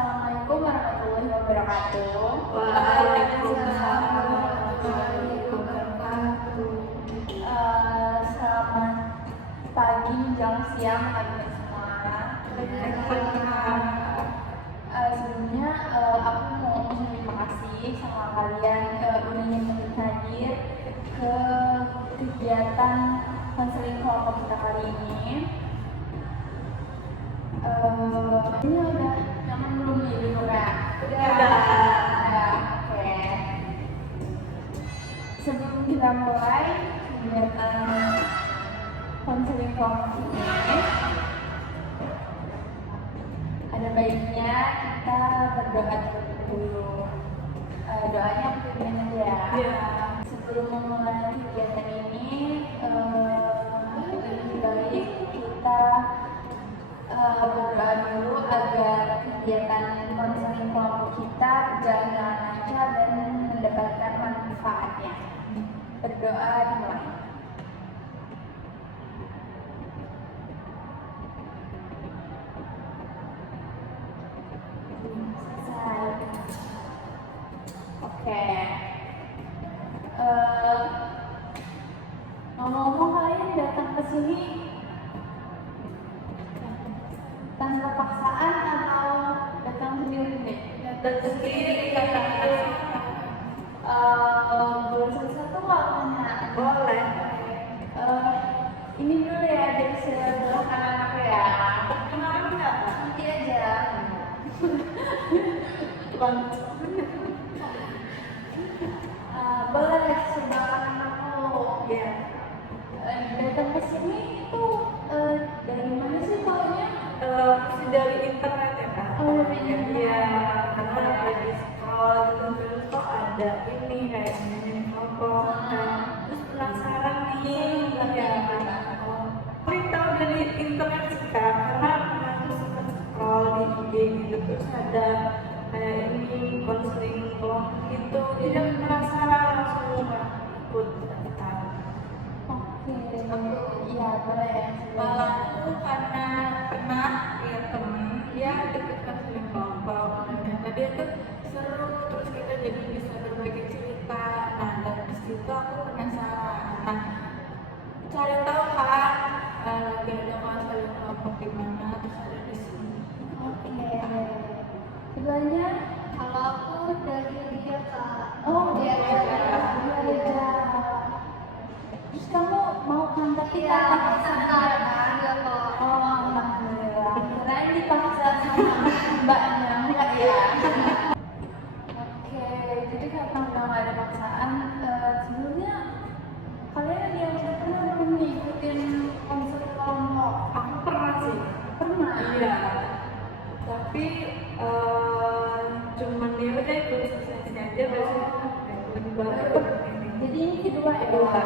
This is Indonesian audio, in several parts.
Assalamualaikum warahmatullahi wabarakatuh. Waalaikumsalam warahmatullahi wabarakatuh. Selamat pagi, menjelang siang, teman-teman semua. Sebelumnya aku mau ngucapin terima kasih sama kalian udah nyempetin hadir ke kegiatan konseling kelompok kita kali ini. Ini udah nyaman belum nih dulu Kak? Udah. Oke. Sebelum kita mulai kegiatan konseling kelompok ini, ada baiknya kita berdoa dulu. Doanya aku pimpin aja ya. Sebelum memulai kegiatan ini, lebih baik kita berdoa dulu agar kegiatan konseling kelompok kita berjalan dengan lancar dan mendapatkan manfaatnya. Berdoa dimulai. Selesai. Oke. Ngomong-ngomong, kalian datang ke sini tanpa paksaan atau datang sendiri nih? Datang sendiri kata Boleh satu nggak tanya? boleh. Ini dulu ya dari sebelah kanan aku ya. Kemarin nggak? Nanti aja. Boleh sebelah kanan aku. Ya. Datang ke sini itu dari mana sih taunya? Masih dari internet ya kak? Oh, dari internet. Iya, karena lagi scroll gitu kok ada ini kayak ini kelompok. Terus penasaran nih, ya. Paling tahu dari internet sih kak, karena kemarin tuh sempat scroll di IG gitu terus ada kayak ini konseling kelompok gitu, jadi aku penasaran langsung ikut daftar. Oke, iya boleh. Kalau aku karena pernah lihat temen dia ikut konseling kelompok dan tadi itu seru, terus kita jadi bisa berbagi cerita. Nah dari situ aku penasaran. Nah cari tahu kan lagi ada konseling kelompok di mana, terus ada di sini. Oke. Sebelahnya Kalau aku dari dia kak. oh Dia iya. Terus kamu mau kantor kita? Iya, sangat dia kok. Oh, alhamdulillah. Kirain dipaksa sama mbaknya, enggak ya? Oke, jadi karena udah nggak ada paksaan, sebelumnya kalian ada yang udah pernah belum nih ikutin konseling kelompok? Aku pernah sih. Pernah? Iya. Tapi cuman dia udah ikut sesi aja biasanya lebih baru ini. Jadi ini kedua ya? Kedua.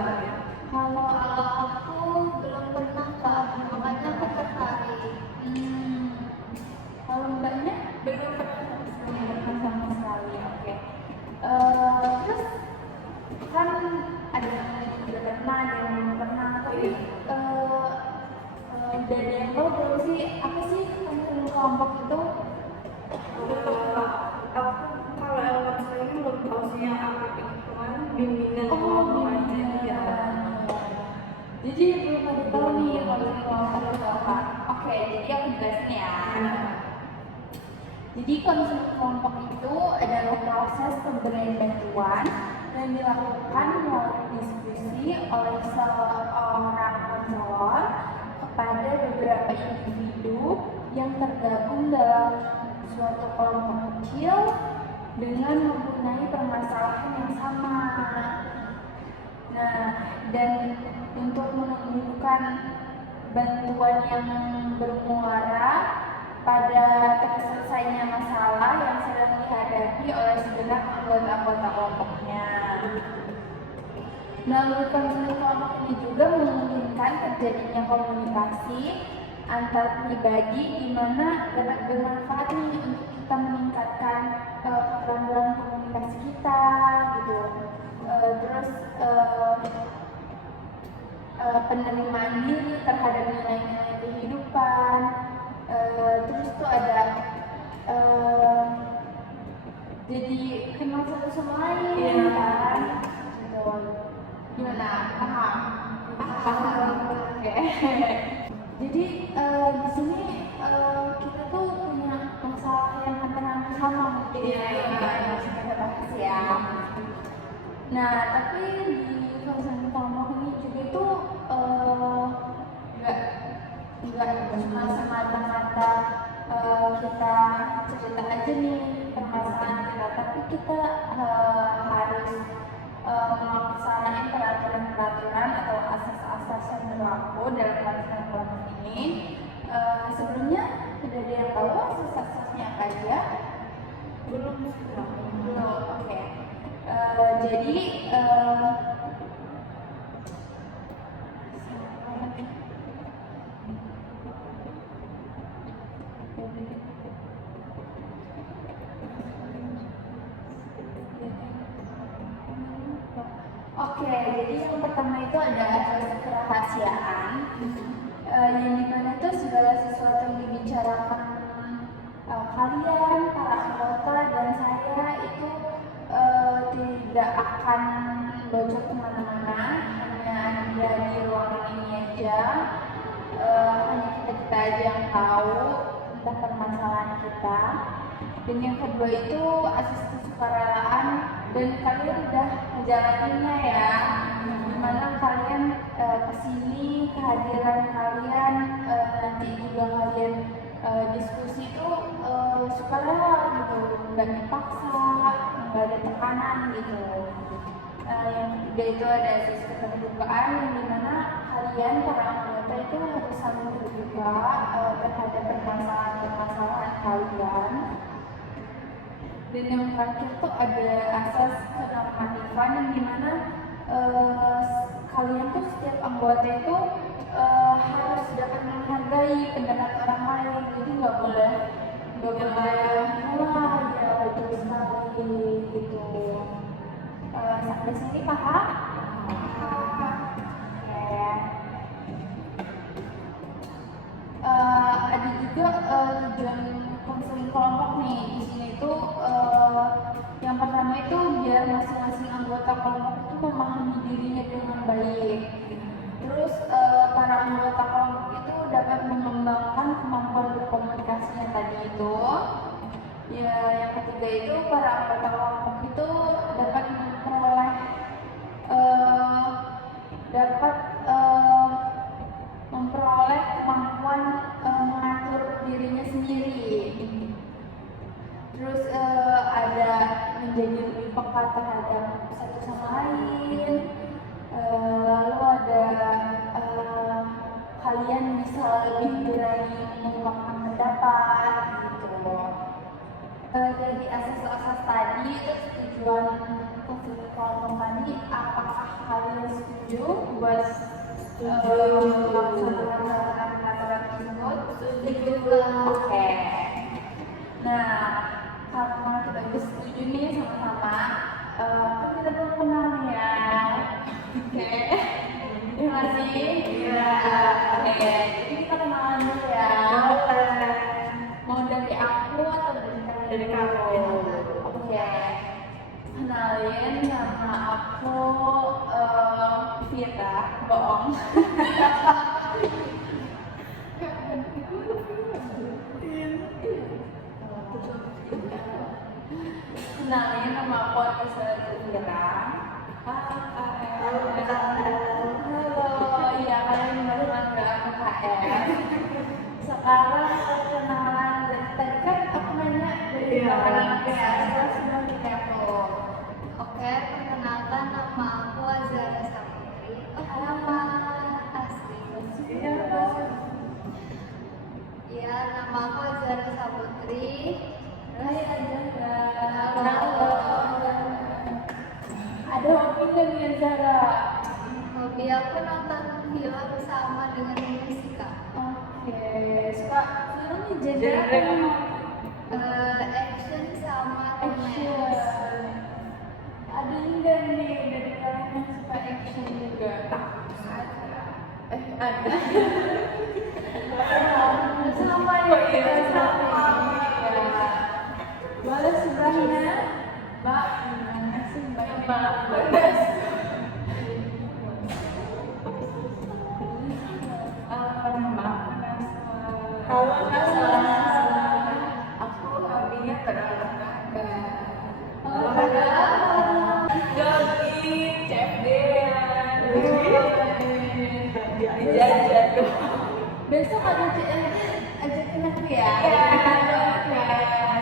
Kalau Kalau aku belum pernah kak, makanya aku tertarik. kalau mbaknya Belum pernah. belum pernah sama sekali, oke. Terus kan ada yang udah pernah, ada yang belum pernah, tapi udah ada yang tahu belum sih apa sih konseling kelompok itu? Aku kalau elemen saya ini belum tahu sih yang aku ikut kemarin bimbingan Oh, kelompok aja iya. ya. Jadi belum ada tahu nih konseling kelompok itu apa. Oke, jadi aku jelasin ya. Jadi konseling kelompok itu adalah proses pemberian bantuan yang dilakukan melalui diskusi oleh seorang konselor kepada beberapa individu yang tergabung dalam suatu kelompok kecil dengan mempunyai permasalahan yang sama. Nah, dan untuk menumbuhkan bantuan yang bermuara pada terselesainya masalah yang sedang dihadapi oleh segenap anggota-anggota kelompoknya. Melalui konseling kelompok ini juga memungkinkan terjadinya komunikasi antar pribadi di mana dapat bermanfaat nih untuk kita meningkatkan keterampilan komunikasi kita gitu. Terus penerimaan diri terhadap nilai-nilai kehidupan. Terus tuh ada jadi kenal satu sama lain Iya. kan gitu. Gimana, paham? Oke. Jadi di sini kita tuh punya masalah yang hampir sama mungkin Iya, ya, iya. yang harus kita bahas ya. Nah, tapi di kawasan kelompok ini juga itu nggak cuma semata-mata kita cerita aja nih permasalahan kita, tapi kita harus melaksanakan peraturan-peraturan atau asas-asas yang berlaku dalam pelaksanaan kelompok ini. Sebelumnya sudah ada yang tahu asas-asasnya apa aja? Belum. Belum, oke. Jadi oke, jadi yang pertama itu ada asas kerahasiaan, yang dimana itu segala sesuatu yang dibicarakan kalian, para anggota dan saya itu tidak akan bocor kemana-mana, hanya ada di ruangan ini aja, hanya kita aja yang tahu tentang permasalahan kita. Dan yang kedua itu asas kesukarelaan, dan kalian udah menjalaninya ya, dimana kalian kesini, kehadiran kalian nanti juga kalian diskusi itu sukarela gitu, nggak dipaksa, nggak ada tekanan gitu. Yang ketiga itu ada asas keterbukaan, yang dimana kalian para anggota itu harus saling terbuka terhadap permasalahan kalian. Dan yang terakhir tuh ada asas kenormatifan, yang dimana kalian tuh setiap anggota itu harus dapat menghargai pendapat orang lain, jadi nggak boleh wah ya betul sekali gitu. Sampai sini paham? Oke. Ada juga tujuan konseling kelompok nih di sini tuh yang pertama itu biar masing-masing anggota kelompok itu memahami dirinya dengan baik. Terus para anggota kelompok itu dapat mengembangkan kemampuan berkomunikasinya tadi itu. Ya, yang ketiga itu para anggota kelompok itu dapat memperoleh kemampuan mengatur dirinya sendiri. Terus ada menjadi lebih peka terhadap satu sama lain. Lalu ada kalian bisa lebih berani mengungkapkan pendapat gitu. Dari asas-asas tadi, terus tujuan konseling kelompok tadi, apakah kalian setuju buat melaksanakan peraturan tersebut? Setuju. Oke. Nah, karena kita udah setuju nih sama-sama, kan kita belum kenal ya. Oke. Terima kasih. Ya. Oke. Jadi kita kenalan dulu ya. Mau dari aku atau dari kalian? Dari kamu. Oke. Kenalin, nama aku Vira, bohong. Kenalin, nama aku Anissa Vira. Halo, iya kalian baru ke KKN. Sekarang kenalan dari tadi kan aku nanya dari makanan ya, terus nanti aku. Oke, perkenalkan nama aku Azara Saputri. Nama asli. Ya, nama aku Azara Saputri. Hai Azara. Halo. Ada hobi nggak nih Azara? Hobi aku nonton film sama dengan musik, Kak. Oke, suka filmnya genre Genre apa? Action sama romance. Action. Ada enggak nih dari kalian yang suka action juga? Ada. Sama ya, Oh iya, sama. Boleh sebelahnya maaf banget. Halo Naswa, aku hobinya berolahraga. Olahraga apa? Jogging, CFD-an, jajan dong. Besok ada ajakin aku ya. Ya,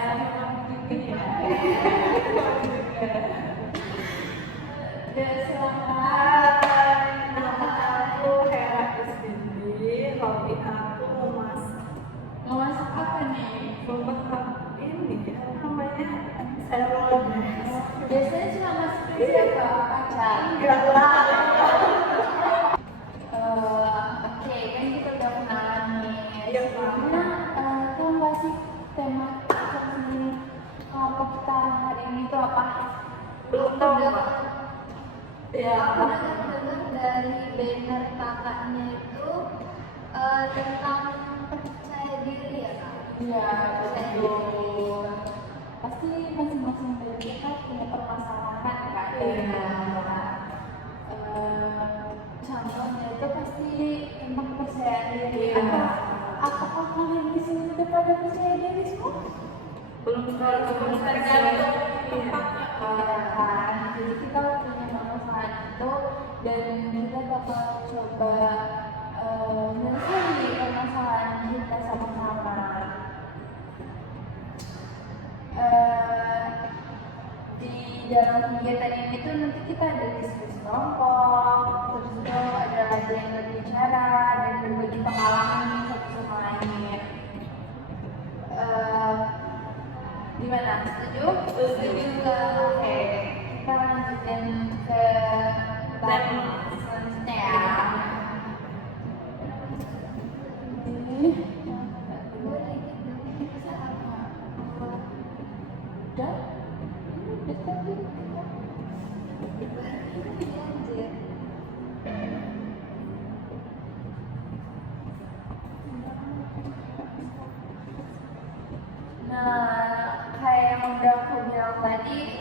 sama kamu juga ya. Dan selamat. Hai, nama aku Hera Kusindi. Hobi aku memasak. Mau masak apa nih? Memasak ini apa namanya? Sayur lodeh. Biasanya cuma masak siapa? Pacar. Enggak lah. Oke, kan kita udah kenalan nih. Iya, Nah, tahu nggak sih tema kelompok kita hari ini itu apa? Belum tahu Pak. Ya, Aku dengar dari banner kakaknya itu tentang percaya diri ya kak. Iya, betul. Pasti masing-masing dari kita punya permasalahan kan? Iya. Contohnya itu pasti tentang percaya diri. Iya. Apakah kalian di sini udah pada percaya diri semua? belum tergantung tempatnya. Iya kan? Jadi kita punya permasalahan itu dan kita bakal coba menyelesaikan permasalahan kita sama-sama. Di dalam kegiatan ini tuh nanti kita ada diskusi kelompok, terus itu ada latihan berbicara dan berbagi pengalaman satu sama lain. Gimana? Setuju? Setuju. Oke, kita lanjutin ke bahan selanjutnya ya. Boleh gitu bisa apa? Udah? Dekat dulu. Anjir. Nah, kayak yang udah aku bilang tadi,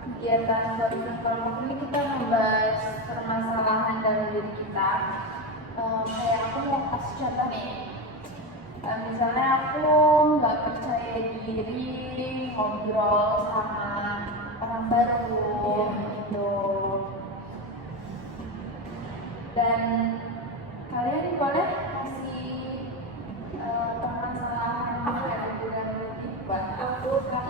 kegiatan gabungan kelompok ini kita membahas permasalahan dalam diri kita. Kayak aku mau kasih contoh nih. Misalnya aku nggak percaya diri ngobrol sama orang baru gitu. Dan kalian boleh kasih permasalahan apa yang udah buat Aku nggak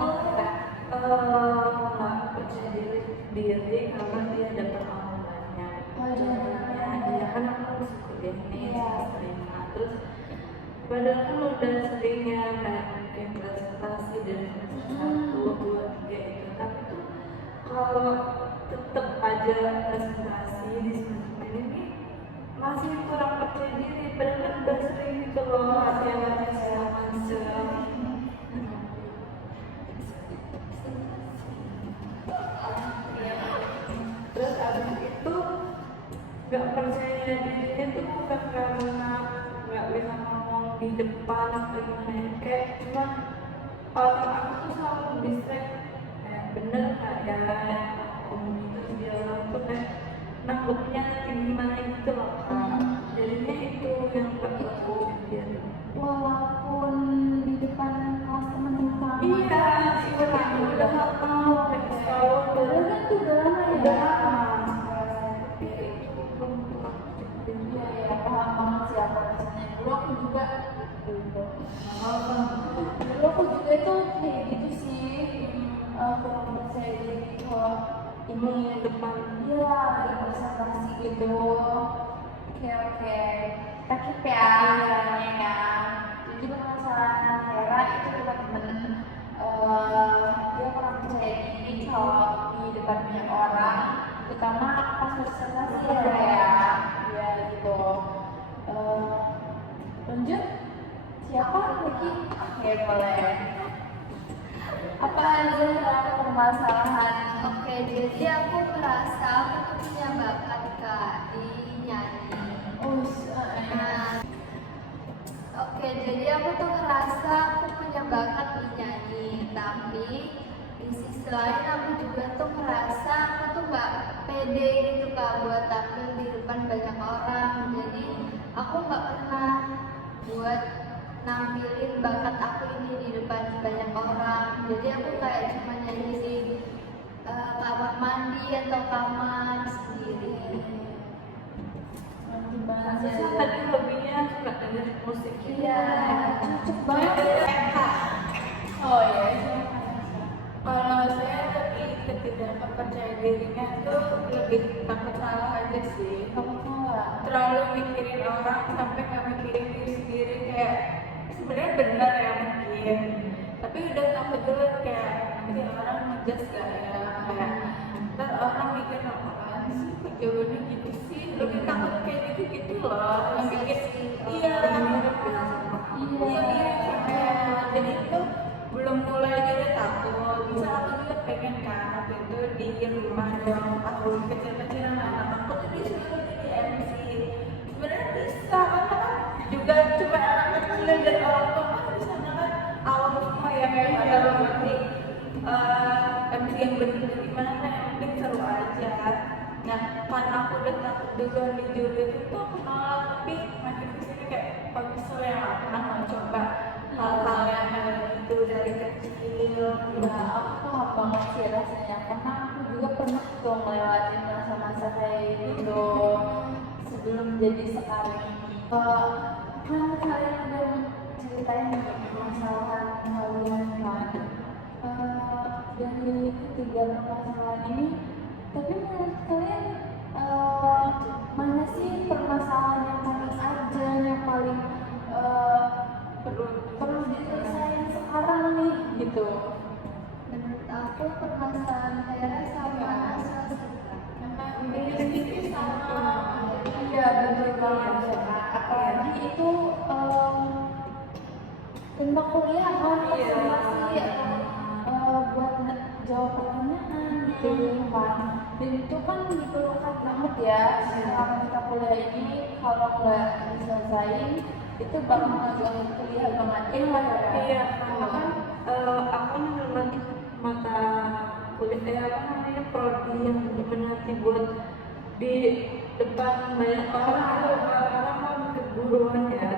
percaya diri karena dia ada pengalaman banyak. Contohnya, ya kan aku masuk kuliah nih, terima. Terus padahal kan udah seringnya kayak mungkin presentasi dari semester 1, 2, 3 itu, tapi tuh kalau tetap aja presentasi di semester ini masih kurang percaya diri. Padahal kan udah sering gitu loh latihan-latihan segala macam. Terus abis itu nggak percaya dirinya tuh bukan karena nggak bisa ngomong di depan atau gimana ya. Kayak cuma otak aku tuh selalu distract, kayak bener nggak ya ngomong gitu, dia orang tuh kayak nangkepnya gimana gitu loh Kak. Jadinya itu yang nggak aku pikir. walaupun di depan kelas teman kita Iya, sebenarnya udah hafal kayak setahun padahal kan itu udah lama ya. udah lama. Tapi itu belum kurang Iya ya, paham banget sih apa rasanya. Dulu aku juga itu kayak gitu sih. Kurang percaya diri kalau ini depan. iya ada presentasi gitu. Oke, kita keep ya caranya ya. Jadi permasalahan Hera itu teman-teman dia kurang percaya diri kalau di depan banyak orang, terutama pas presentasi ya. Ya gitu. Lanjut, siapa lagi? Oke boleh. Apa aja permasalahan? Oke, jadi aku merasa aku tuh punya bakat kak di nyanyi. Nah, oke, jadi aku tuh ngerasa aku punya bakat di nyanyi, tapi di sisi lain aku juga tuh ngerasa aku tuh nggak pede gitu Kak buat tampil di depan banyak orang. Jadi aku nggak pernah buat nampilin bakat aku ini di depan banyak orang. Jadi aku kayak cuma nyanyi di kamar mandi atau kamar sendiri. Gimana Saya tadi hobinya suka denger musik. Iya, cocok banget. Oh iya. Kalau saya lebih ketidak percaya dirinya tuh lebih takut salah aja sih. Kamu salah. Terlalu mikirin orang sampai nggak mikirin diri sendiri, kayak sebenarnya benar ya mungkin, tapi udah takut dulu kayak nanti orang ngejudge gak ya, kayak ntar orang mikir apaan sih kok jawabannya gitu sih, lebih takut kayak gitu loh yang bikin iya jadi itu belum mulai aja udah takut. Bisa aku juga pengen kan waktu itu di rumah dong aku kecil-kecilan anak aku tuh disuruh jadi MC. Sebenarnya bisa karena kan juga cuma anak kecil dan orang tua kan di sana kan awam semua ya kayak ada ngerti MC yang benar gimana kan yang penting seru aja. Nah karena aku udah takut duluan di juri itu aku nolak, tapi makin kesini kayak kalau misalnya aku pernah mau coba hal-hal yang kayak itu dari kecil. Ya, aku paham banget sih rasanya karena aku juga pernah tuh ngelewatin masa-masa kayak gitu sebelum jadi sekarang ini. Kan kalian udah ceritain permasalahan kalian kan dari ketiga permasalahan ini, tapi menurut kalian mana sih permasalahan yang paling urgent, yang paling perlu diselesaikan sekarang nih gitu? Menurut aku permasalahan Hera sama Iya betul banget. Apalagi itu tentang kuliah kan, presentasi atau buat jawab pertanyaan gitu kan. Dan itu kan diperlukan banget ya selama kita kuliah ini. Kalau nggak diselesaikan itu bakal ngeganggu kuliah banget. Iya, karena kan aku memang mata kuliah apa namanya prodi yang diminati buat di depan banyak orang mau keguruan ya.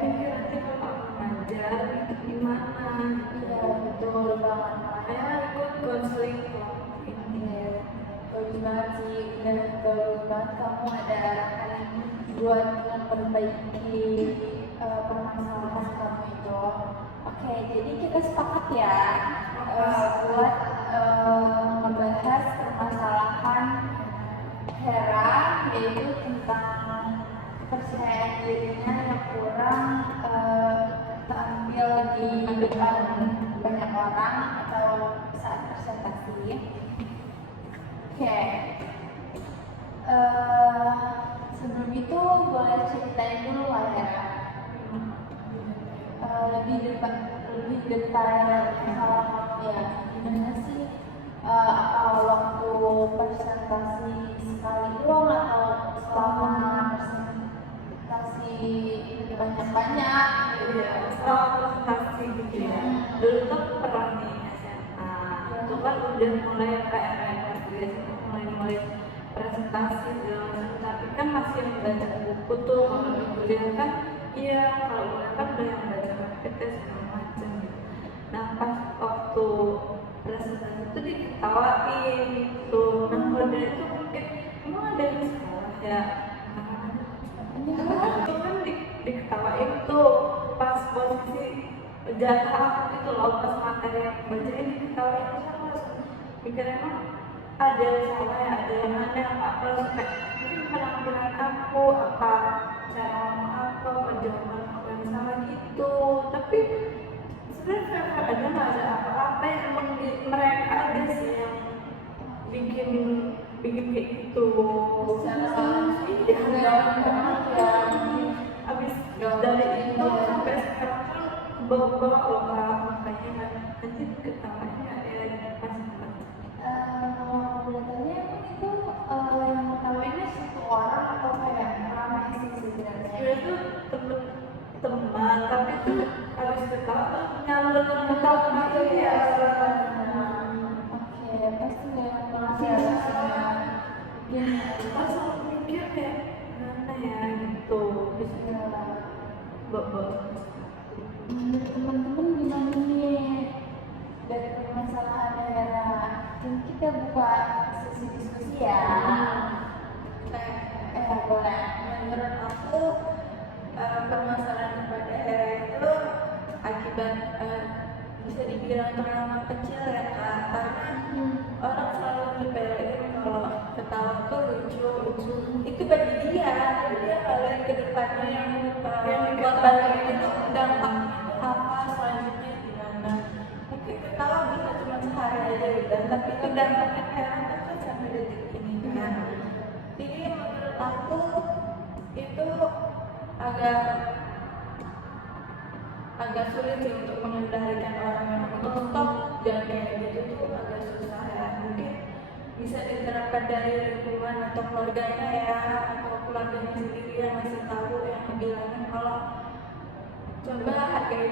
Pikir nanti kalau aku ngajar itu gimana? Iya betul banget. Saya ikut konseling ini. Bagus banget sih, dan bagus banget kamu ada arahan buat memperbaiki permasalahan kamu itu. Oke, jadi kita sepakat ya buat membahas permasalahan Hera, yaitu tentang kepercayaan dirinya yang kurang tampil di depan banyak orang atau saat presentasi. Oke, sebelum itu boleh ceritain dulu lah ya, lebih detail masalah kamu ya, gimana sih? Apa waktu presentasi sekali doang atau selama presentasi banyak-banyak? Iya, setelah presentasi gitu ya. Dulu tuh pernah di SMA, itu kan udah mulai kayak mulai presentasi segala macam, tapi kan masih yang baca buku tuh. Kalau di kuliah kan iya, kalau kuliah kan udah yang baca PPT segala macam gitu. Nah pas waktu presentasi itu diketawain tuh. Nah kalau dari itu mungkin emang ada yang salah ya, itu kan diketawain tuh pas posisi jatah aku gitu loh, pas materi yang bacain diketawain. Terus aku langsung mikir emang ada yang salah ya, ada yang aneh apa kayak mungkin penampilan aku, apa cara ngomong aku, apa jawaban aku yang salah gitu. Tapi sebenarnya ada nggak ada apa-apa, yang emang mereka aja sih yang bikin kayak gitu. Abis dari itu sampai sekarang pun bawa-bawa loh Kak, makanya nanti ketawanya ya pas Beritanya itu yang tahunya satu orang atau kayak ramai sih sebenarnya? dia tuh teman, tapi tuh abis ketawa tuh nyalur ketawa gitu ya. bawa. Menurut teman-teman gimana nih dari permasalahan daerah? Kita buka sesi diskusi ya. Boleh. Menurut aku permasalahan tempat daerah itu akibat bisa dibilang trauma kecil ya Kak, karena orang selalu nyepelein kalau ketawa tuh lucu, itu bagi dia, tapi dia nggak lihat ke depannya yang buat balik itu dampaknya apa selanjutnya gimana. Mungkin ketawa bisa cuma sehari aja udah, tapi itu dampaknya kayak apa kan sampai detik ini kan. Jadi menurut aku itu agak sulit sih untuk mengendalikan orang yang untuk stop dan kayak gitu tuh agak susah ya. Mungkin bisa diterapkan dari lingkungan atau keluarganya ya, atau keluarganya sendiri yang masih tahu yang bilangin kalau coba hargai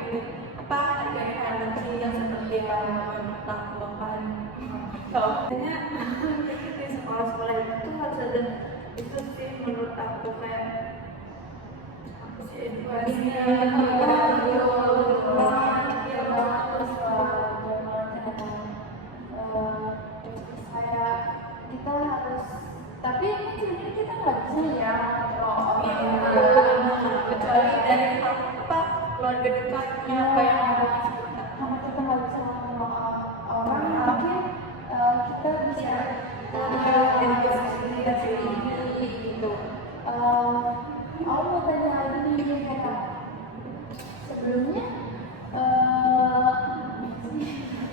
hal kecil yang seperti yang lakukan. Soalnya di sekolah-sekolah itu harus ada itu sih menurut aku kayak edukasinya kita harus, tapi sebenarnya kita nggak bisa ya kecuali dari apa keluarga dekatnya apa yang karena kita nggak bisa ngomong orang, tapi kita bisa edukasi sendiri gitu. Aku mau tanya lagi nih Kak, sebelumnya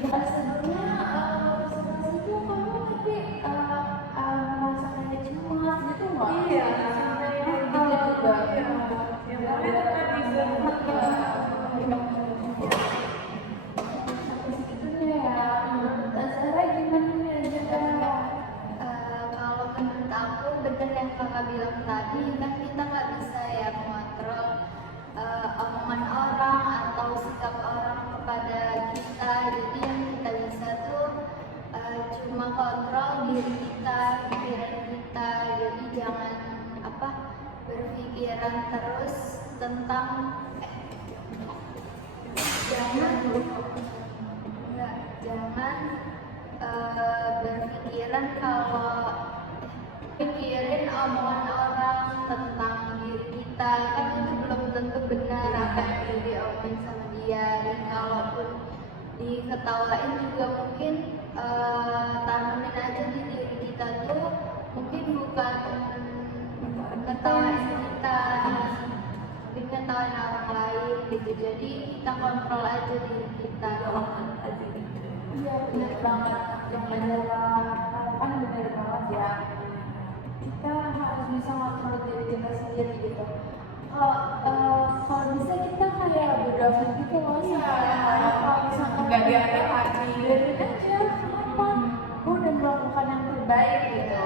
presentasi itu kamu tapi merasa kayak cemas gitu nggak? Iya, gitu juga. Segitunya ya. Zara gimana nih aja? Kalau menurut aku benar yang kakak bilang tadi, kan kita nggak bisa ya mengontrol omongan orang atau sikap orang kepada kita. Jadi yang kita bisa tuh cuma kontrol diri kita, pikiran kita. Jadi jangan berpikiran terus tentang jangan berpikiran kalau pikirin omongan orang tentang diri kita, kan itu belum tentu benar apa yang diomongin sama dia. Dan kalaupun diketawain juga mungkin tanamin aja di diri kita tuh mungkin bukan ngetawain kita, mungkin ngetawain orang lain gitu. Jadi kita kontrol aja diri kita. Iya benar banget, yang kan benar banget ya. Kita harus bisa kontrol diri kita sendiri gitu. Kalau bisa kita kayak bergabung gitu loh kalau misalkan nggak diada hati biarin aja, kenapa? Gue udah melakukan yang terbaik gitu.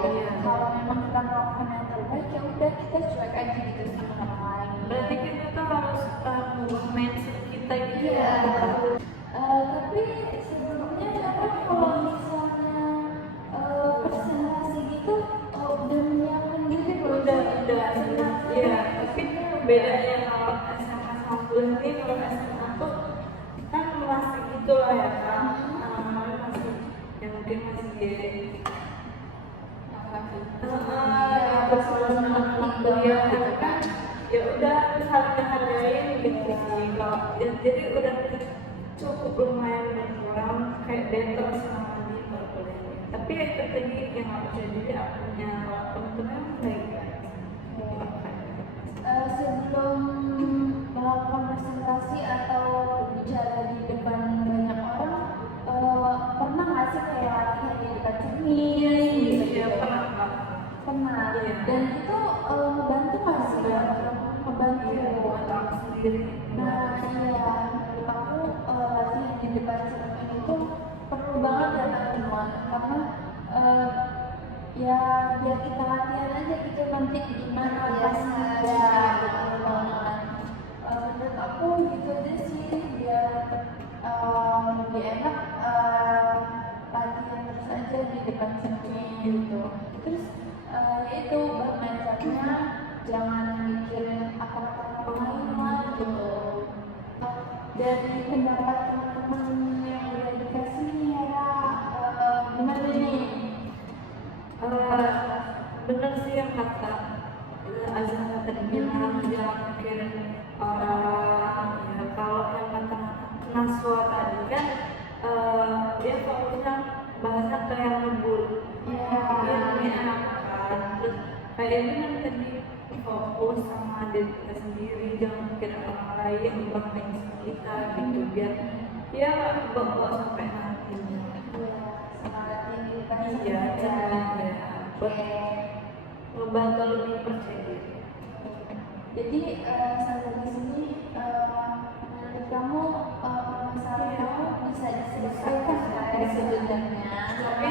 Kalau memang kita melakukan yang terbaik ya udah kita cuek aja gitu sama orang lain. berarti kita tuh harus mengubah mindset kita gitu Iya. ya. Tapi sebelumnya kalau misalnya presentasi gitu udah menyiapkan diri udah ya, tapi bedanya kalau SMA sama kuliah ini, kalau SMA tuh kan masih gitu lah ya Kak, masih yang mungkin masih terus sama kuliah kan ya udah saling menghargain gitu sih. Kalau jadi udah cukup lumayan berkurang kayak better sama di kuliah. Tapi ya itu tadi yang aku jadi akunya teman-teman baik. Sebelum melakukan presentasi atau bicara di depan banyak orang, pernah nggak sih kayak latihan di depan cermin gitu? Pernah. Dan itu ngebantu nggak sih? Ngebantu. Nah iya, menurut aku latihan di depan cermin itu perlu banget ya teman-teman, karena ya biar kita latihan aja gitu nanti gimana pasnya banget. Menurut aku gitu aja sih, biar lebih enak latihan terus aja di depan cermin gitu. Terus ya itu mindsetnya jangan mikirin apa kata orang lain lah gitu. Dari pendapat teman-teman yang udah dikasih nih ya, gimana nih? Bener sih yang kata Azhar tadi bilang, jangan mikirin orang. Ya kalau yang kata Naswa tadi kan dia fokusnya bahasnya ke yang ngebul, ini enak kan. Terus kayak ini kan tadi fokus sama diri kita sendiri, jangan mikirin orang lain, bahkan kita gitu, biar ya bawa sampai nantinya. Semangatin diri kita Iya, sendiri. oke. Ngebantu lebih percaya diri. Jadi sampai di sini menurut kamu permasalahan kamu bisa diselesaikan ya sebenarnya. Tapi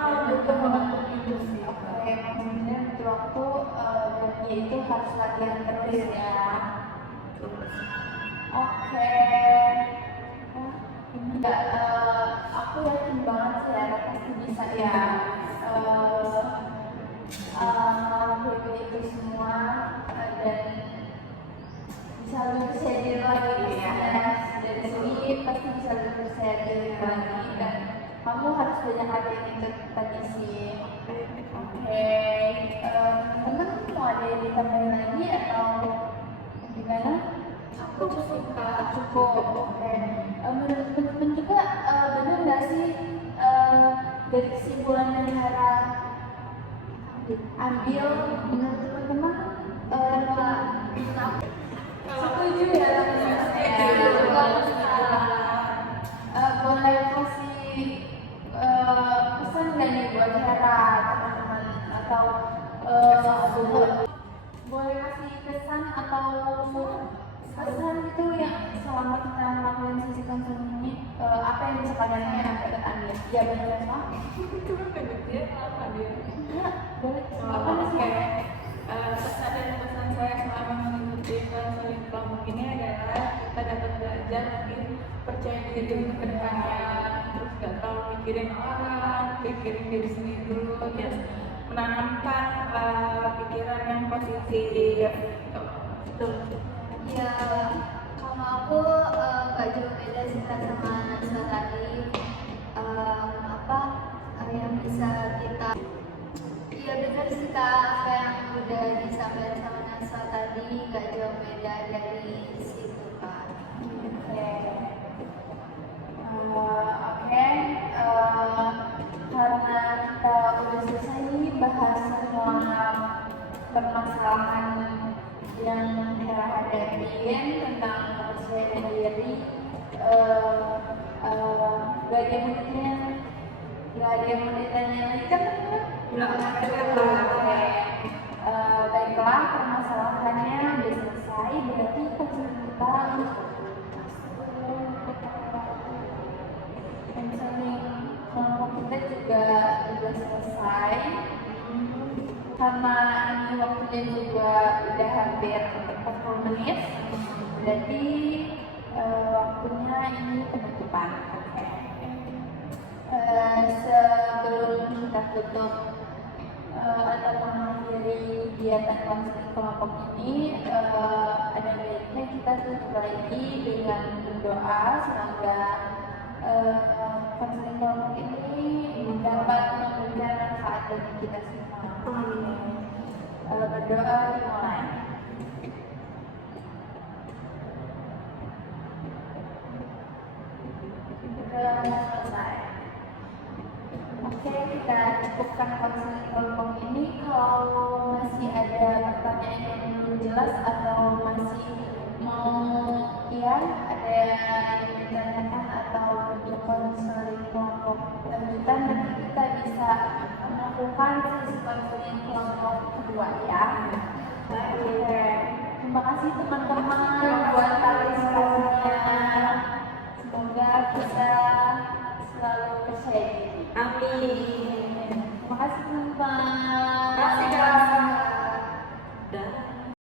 butuh waktu itu sih. Oke, maksudnya butuh waktu dan ya itu harus latihan terus ya. Oke. Enggak, aku yakin banget sih ya pasti bisa ya. Ngelakuin itu semua dan bisa lebih percaya diri lagi ya. Dari sini pasti bisa lebih percaya diri lagi dan kamu harus banyak latihan itu tadi sih. Oke, teman-teman mau ada yang ditambahin lagi atau gimana? Aku suka. Cukup. Oke. Menurut teman-teman juga benar nggak sih dari kesimpulan yang Hera ambil menurut teman-teman setuju ya boleh kasih pesan nggak nih buat Hera teman-teman atau boleh kasih pesan atau pesan itu yang selama kita melakukan sisi konseling ini apa yang bisa kalian dapat ambil? Ya benar semua. Itu kan banyak dia apa dia? Ya boleh. Apa sih? Pesan dan pesan saya selama mengikuti konseling kelompok ini adalah kita dapat belajar lebih percaya diri ke depannya, terus gak terlalu mikirin orang, pikirin diri sendiri dulu, ya menanamkan pikiran yang positif. Betul. Ya, kalau aku gak jauh beda sih Kak sama Naswa tadi. Yang bisa kita, iya benar sih Kak, apa yang udah disampaikan sama Naswa tadi gak jauh beda dari situ Kak. Oke, karena kita udah selesai nih bahas semua permasalahan yang Hera hadapin tentang kepercayaan diri. Gak ada yang mau ditanya lagi kan teman-teman? Oke. Baiklah, permasalahannya udah selesai, berarti konseling kita konseling kelompok kita juga udah selesai. Karena ini waktunya juga udah hampir 40 menit, jadi waktunya ini penutupan. Sebelum kita tutup atau mengakhiri kegiatan konseling kelompok ini, ada baiknya kita tutup lagi dengan berdoa semoga konseling kelompok ini dapat memberikan manfaat bagi kita semua. Berdoa dimulai. Selesai. Oke, kita cukupkan konseling kelompok ini. Kalau masih ada pertanyaan yang belum jelas atau masih mau ada yang ditanyakan atau untuk konseling kelompok lanjutan, nanti kita bisa melakukan sesi konseling kelompok kedua ya. Oke, terima kasih teman-teman buat partisipasinya. Semoga kita selalu percaya diri. Amin. Terima kasih teman-teman. Terima kasih guys.